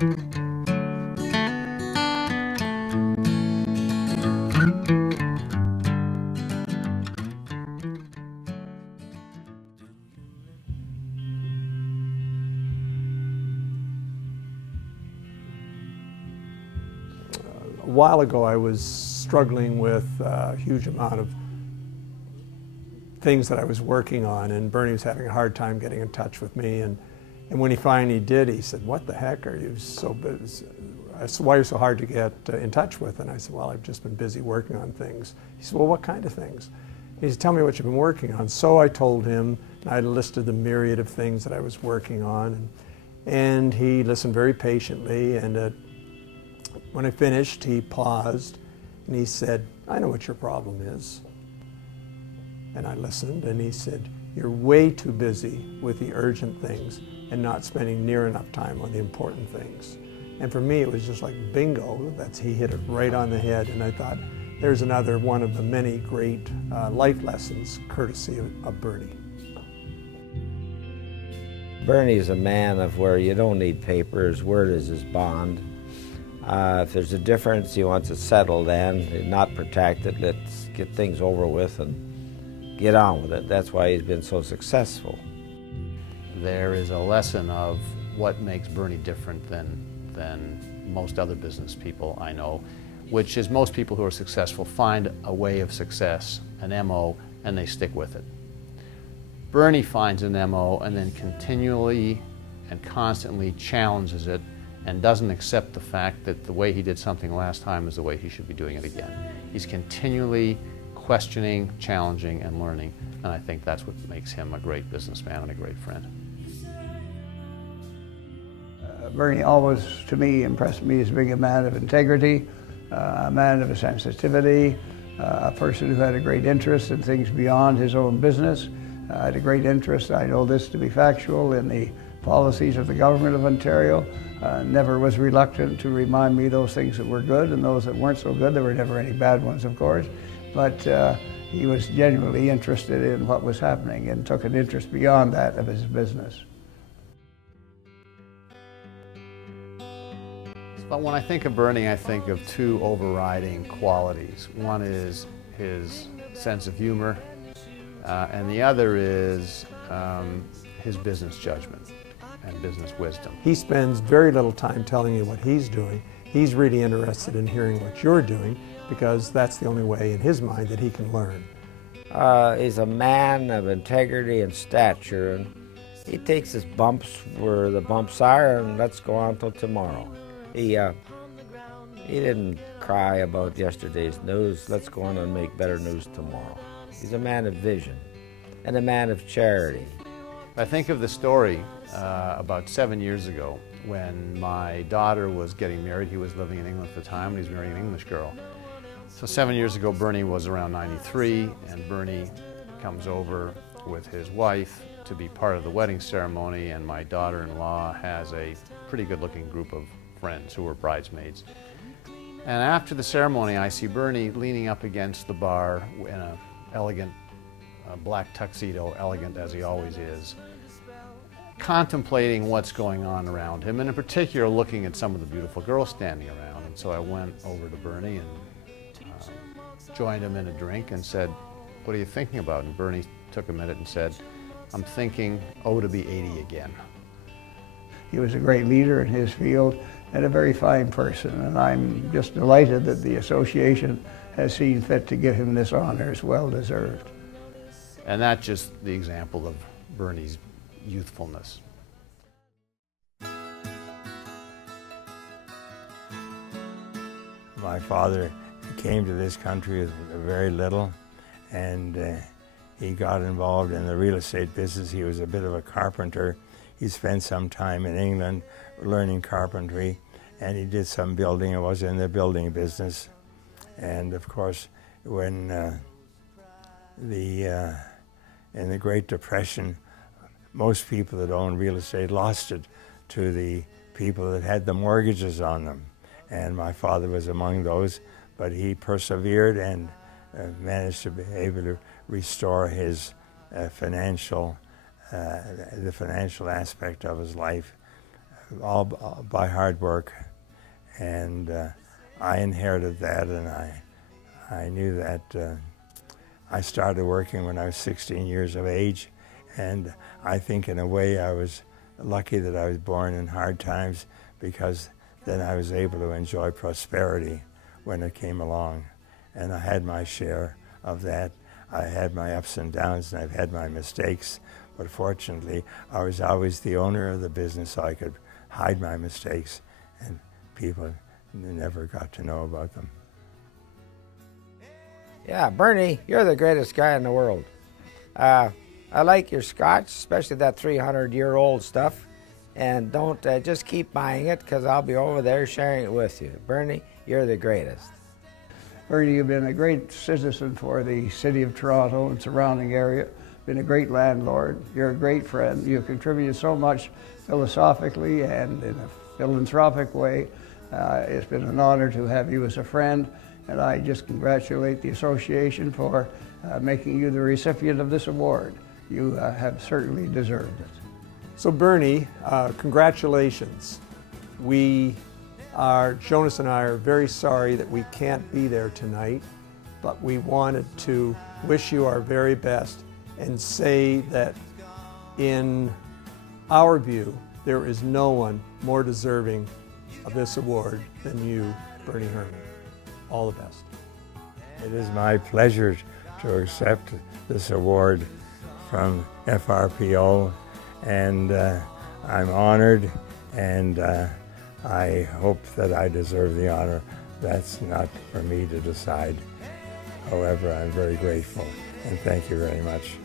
A while ago I was struggling with a huge amount of things that I was working on, and Bernie was having a hard time getting in touch with me, and when he finally did, he said, "What the heck are you so busy? Why are you so hard to get in touch with?" And I said, "Well, I've just been busy working on things." He said, "Well, what kind of things?" He said, "Tell me what you've been working on." So I told him, and I listed the myriad of things that I was working on, and he listened very patiently, and when I finished, he paused and he said, "I know what your problem is." And I listened, and he said, "You're way too busy with the urgent things and not spending near enough time on the important things." And for me, it was just like bingo. He hit it right on the head, and I thought, there's another one of the many great life lessons courtesy of Bernie. Bernie's a man of where you don't need papers. Word is his bond. If there's a difference, he wants it settled and not protected. Let's get things over with and get on with it. That's why he's been so successful. There is a lesson of what makes Bernie different than most other business people I know, which is most people who are successful find a way of success, an MO, and they stick with it. Bernie finds an MO and then continually and constantly challenges it and doesn't accept the fact that the way he did something last time is the way he should be doing it again. He's continually questioning, challenging, and learning, and I think that's what makes him a great businessman and a great friend. Bernie always, to me, impressed me as being a man of integrity, a man of a sensitivity, a person who had a great interest in things beyond his own business, had a great interest, I know this to be factual, in the policies of the government of Ontario. Never was reluctant to remind me those things that were good and those that weren't so good. There were never any bad ones, of course, but he was genuinely interested in what was happening and took an interest beyond that of his business. But when I think of Bernie, I think of two overriding qualities. One is his sense of humor, and the other is his business judgment and business wisdom. He spends very little time telling you what he's doing. He's really interested in hearing what you're doing, because that's the only way in his mind that he can learn. He's a man of integrity and stature, and he takes his bumps where the bumps are, and let's go on till tomorrow. He didn't cry about yesterday's news. Let's go on and make better news tomorrow. He's a man of vision and a man of charity. I think of the story about 7 years ago when my daughter was getting married. He was living in England at the time, and he was marrying an English girl. So 7 years ago, Bernie was around 93, and Bernie comes over with his wife to be part of the wedding ceremony, and my daughter-in-law has a pretty good-looking group of friends who were bridesmaids. And after the ceremony, I see Bernie leaning up against the bar in an elegant black tuxedo, elegant as he always is, contemplating what's going on around him, and in particular looking at some of the beautiful girls standing around. And so I went over to Bernie and joined him in a drink and said, "What are you thinking about?" And Bernie took a minute and said, "I'm thinking, oh, to be 80 again." He was a great leader in his field and a very fine person, and I'm just delighted that the association has seen fit to give him this honor. It's well deserved. And that's just the example of Bernie's youthfulness. My father came to this country with very little, and he got involved in the real estate business. He was a bit of a carpenter. He spent some time in England learning carpentry, and he did some building. He was in the building business. And of course, when in the Great Depression, most people that owned real estate lost it to the people that had the mortgages on them. And my father was among those, but he persevered and managed to be able to restore his the financial aspect of his life all by hard work, and I inherited that, and I knew that I started working when I was 16 years of age, and I think in a way I was lucky that I was born in hard times, because then I was able to enjoy prosperity when it came along, and I had my share of that. I had my ups and downs, and I've had my mistakes, but fortunately I was always the owner of the business, so I could hide my mistakes, and people never got to know about them. Yeah, Bernie, you're the greatest guy in the world. I like your scotch, especially that 300-year-old stuff. And don't just keep buying it, because I'll be over there sharing it with you. Bernie, you're the greatest. Bernie, you've been a great citizen for the city of Toronto and surrounding area. Been a great landlord. You're a great friend. You've contributed so much philosophically and in a philanthropic way. It's been an honor to have you as a friend, and I just congratulate the association for making you the recipient of this award. You have certainly deserved it. So Bernie, congratulations. Jonas and I are very sorry that we can't be there tonight, but we wanted to wish you our very best and say that in our view, there is no one more deserving of this award than you, Bernie Herman. All the best. It is my pleasure to accept this award from FRPO, and I'm honored, and I hope that I deserve the honor. That's not for me to decide. However, I'm very grateful, and thank you very much.